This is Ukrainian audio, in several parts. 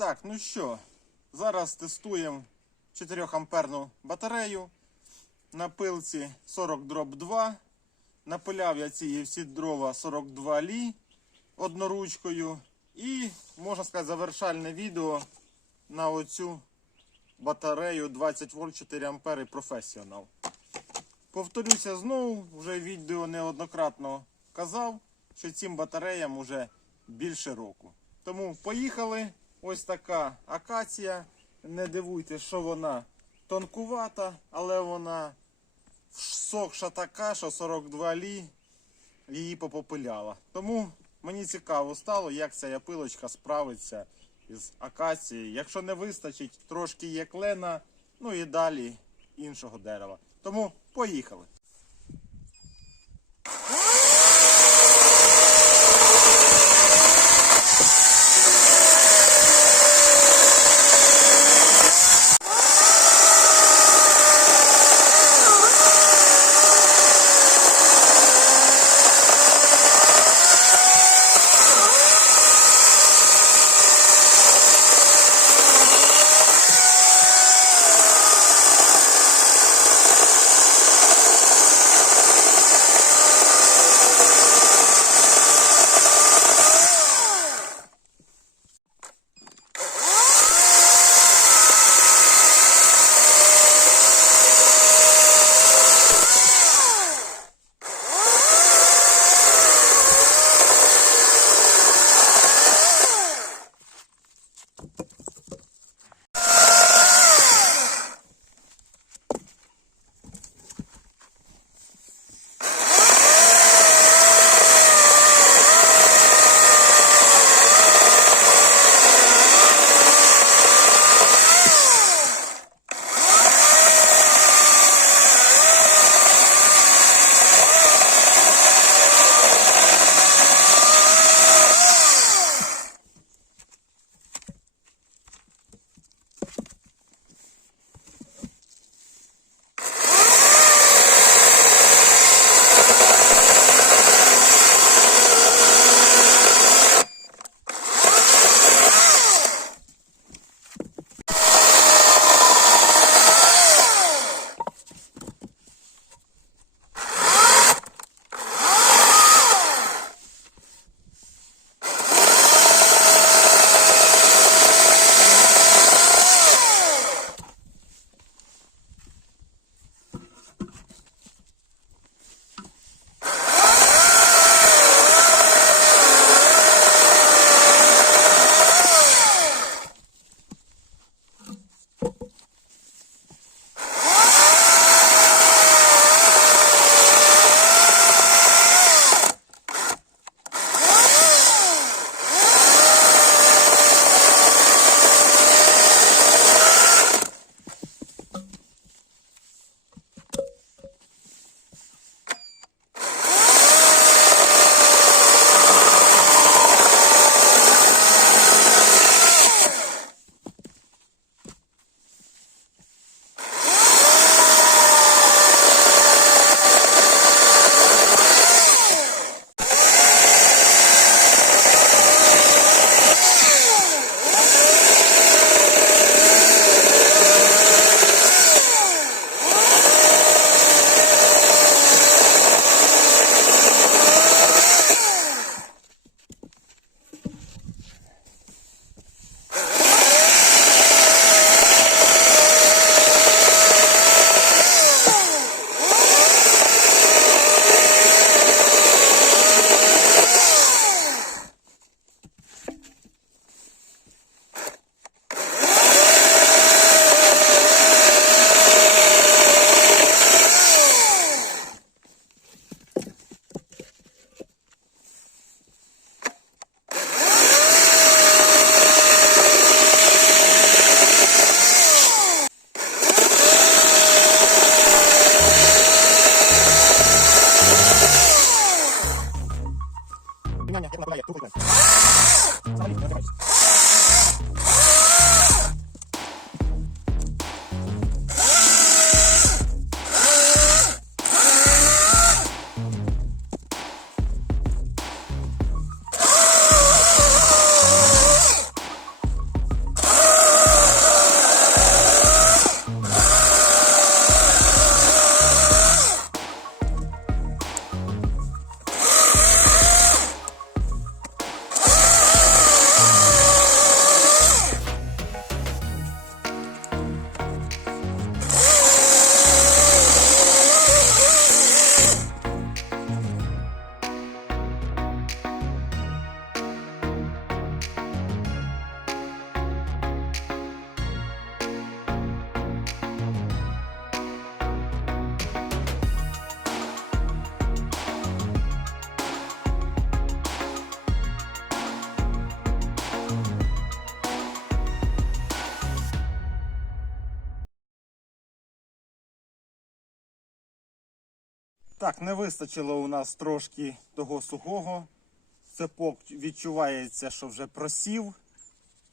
Так, ну що, зараз тестуємо 4 амперну батарею на пилці 40 дроб 2. Напиляв я ці всі дрова 42 лі одноручкою. І, можна сказати, завершальне відео на оцю батарею 20 вольт 4 ампери Professional. Повторюся знову, вже відео неоднократно казав, що цим батареям вже більше року. Тому поїхали. Ось така акація. Не дивуйтесь, що вона тонкувата, але вона сохша така, що 42 лі її попопиляла. Тому мені цікаво стало, як ця япилочка справиться із акацією. Якщо не вистачить, трошки є клена, ну і далі іншого дерева. Тому поїхали. Так, не вистачило у нас трошки того сухого. Цепок відчувається, що вже просів.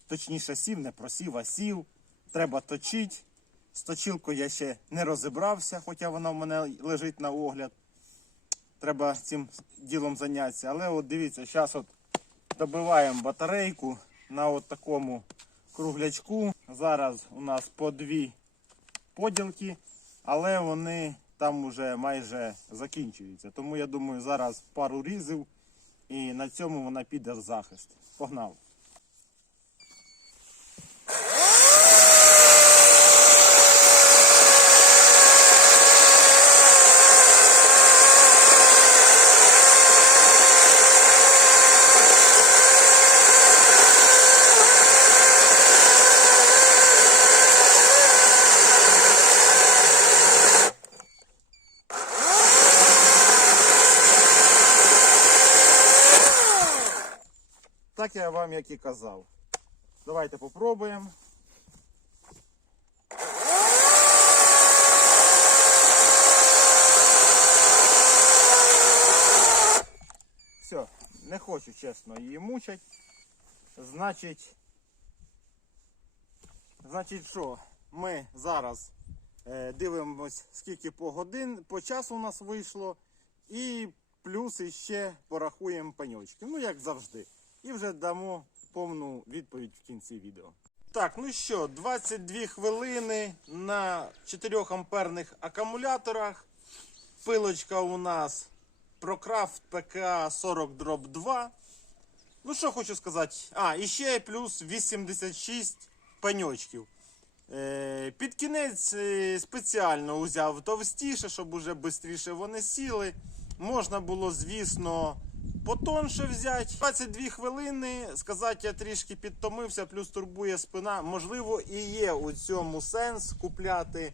Точніше, сів, не просів, а сів. Треба точити. З точилкою я ще не розібрався, хоча вона в мене лежить на огляд. Треба цим ділом зайнятися. Але от дивіться, зараз от добиваємо батарейку на от такому круглячку. Зараз у нас по дві поділки, але вони там уже майже закінчується. Тому я думаю, зараз пару різів і на цьому вона піде в захист. Погнали. Я вам як і казав. Давайте попробуємо. Все, не хочу чесно її мучать. Значить, значить що, ми зараз е, дивимось, скільки по годин, по часу у нас вийшло. І плюс іще порахуємо паньочки. Ну, як завжди. І вже дамо повну відповідь в кінці відео. Так, ну що, 22 хвилини на 4 амперних акумуляторах. Пилочка у нас ProCraft PKA 40 Drop 2. Ну що хочу сказати. А, і ще плюс 86 паньочків. Е, під кінець е, спеціально взяв товстіше, щоб уже швидше вони сіли. Можна було, звісно, потонше взяти. 22 хвилини. Сказати, я трішки підтомився, плюс турбує спина. Можливо, і є у цьому сенс купляти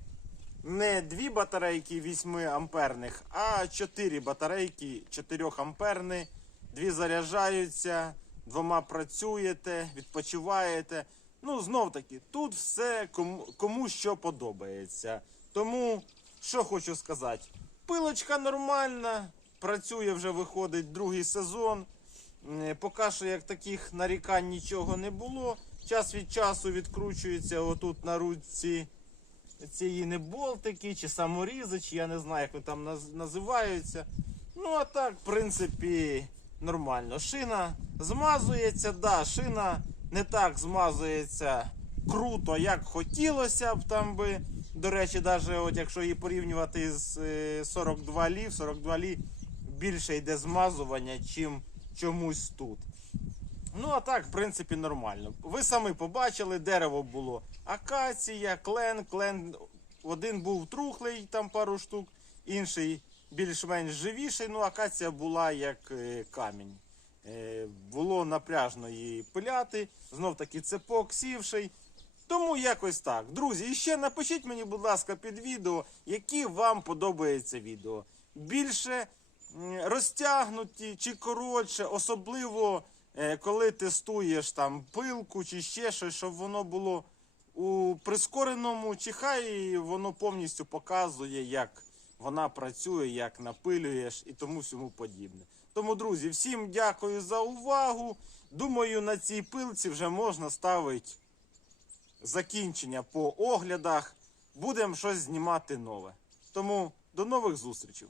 не дві батарейки 8 амперних, а 4 батарейки 4 амперні. Дві заряджаються, двома працюєте, відпочиваєте. Ну, знов таки, тут все кому, кому що подобається. Тому, що хочу сказати, пилочка нормальна, працює вже виходить другий сезон. Поки що як таких нарікань нічого не було. Час від часу відкручується отут на ручці цієї не болтики чи саморізи, чи я не знаю, як вони там називаються. Ну, а так, в принципі, нормально. Шина змазується, да, шина не так змазується круто, як хотілося б там би. До речі, навіть от якщо її порівнювати з е, 42 лі, в 42 лі більше йде змазування, чим чомусь тут. Ну, а так, в принципі, нормально. Ви самі побачили, дерево було акація, клен. Клен один був трухлий, там пару штук, інший більш-менш живіший. Ну, акація була як е, камінь. Е, було напряжно її пиляти. Знов таки цепок сівший. Тому якось так. Друзі, і ще напишіть мені, будь ласка, під відео, які вам подобається відео. Більше розтягнуті чи коротше, особливо е, коли тестуєш там пилку чи ще щось, щоб воно було у прискореному, чи хай воно повністю показує, як вона працює, як напилюєш і тому всьому подібне. Тому, друзі, всім дякую за увагу. Думаю, на цій пилці вже можна ставити закінчення по оглядах. Будемо щось знімати нове. Тому до нових зустрічей.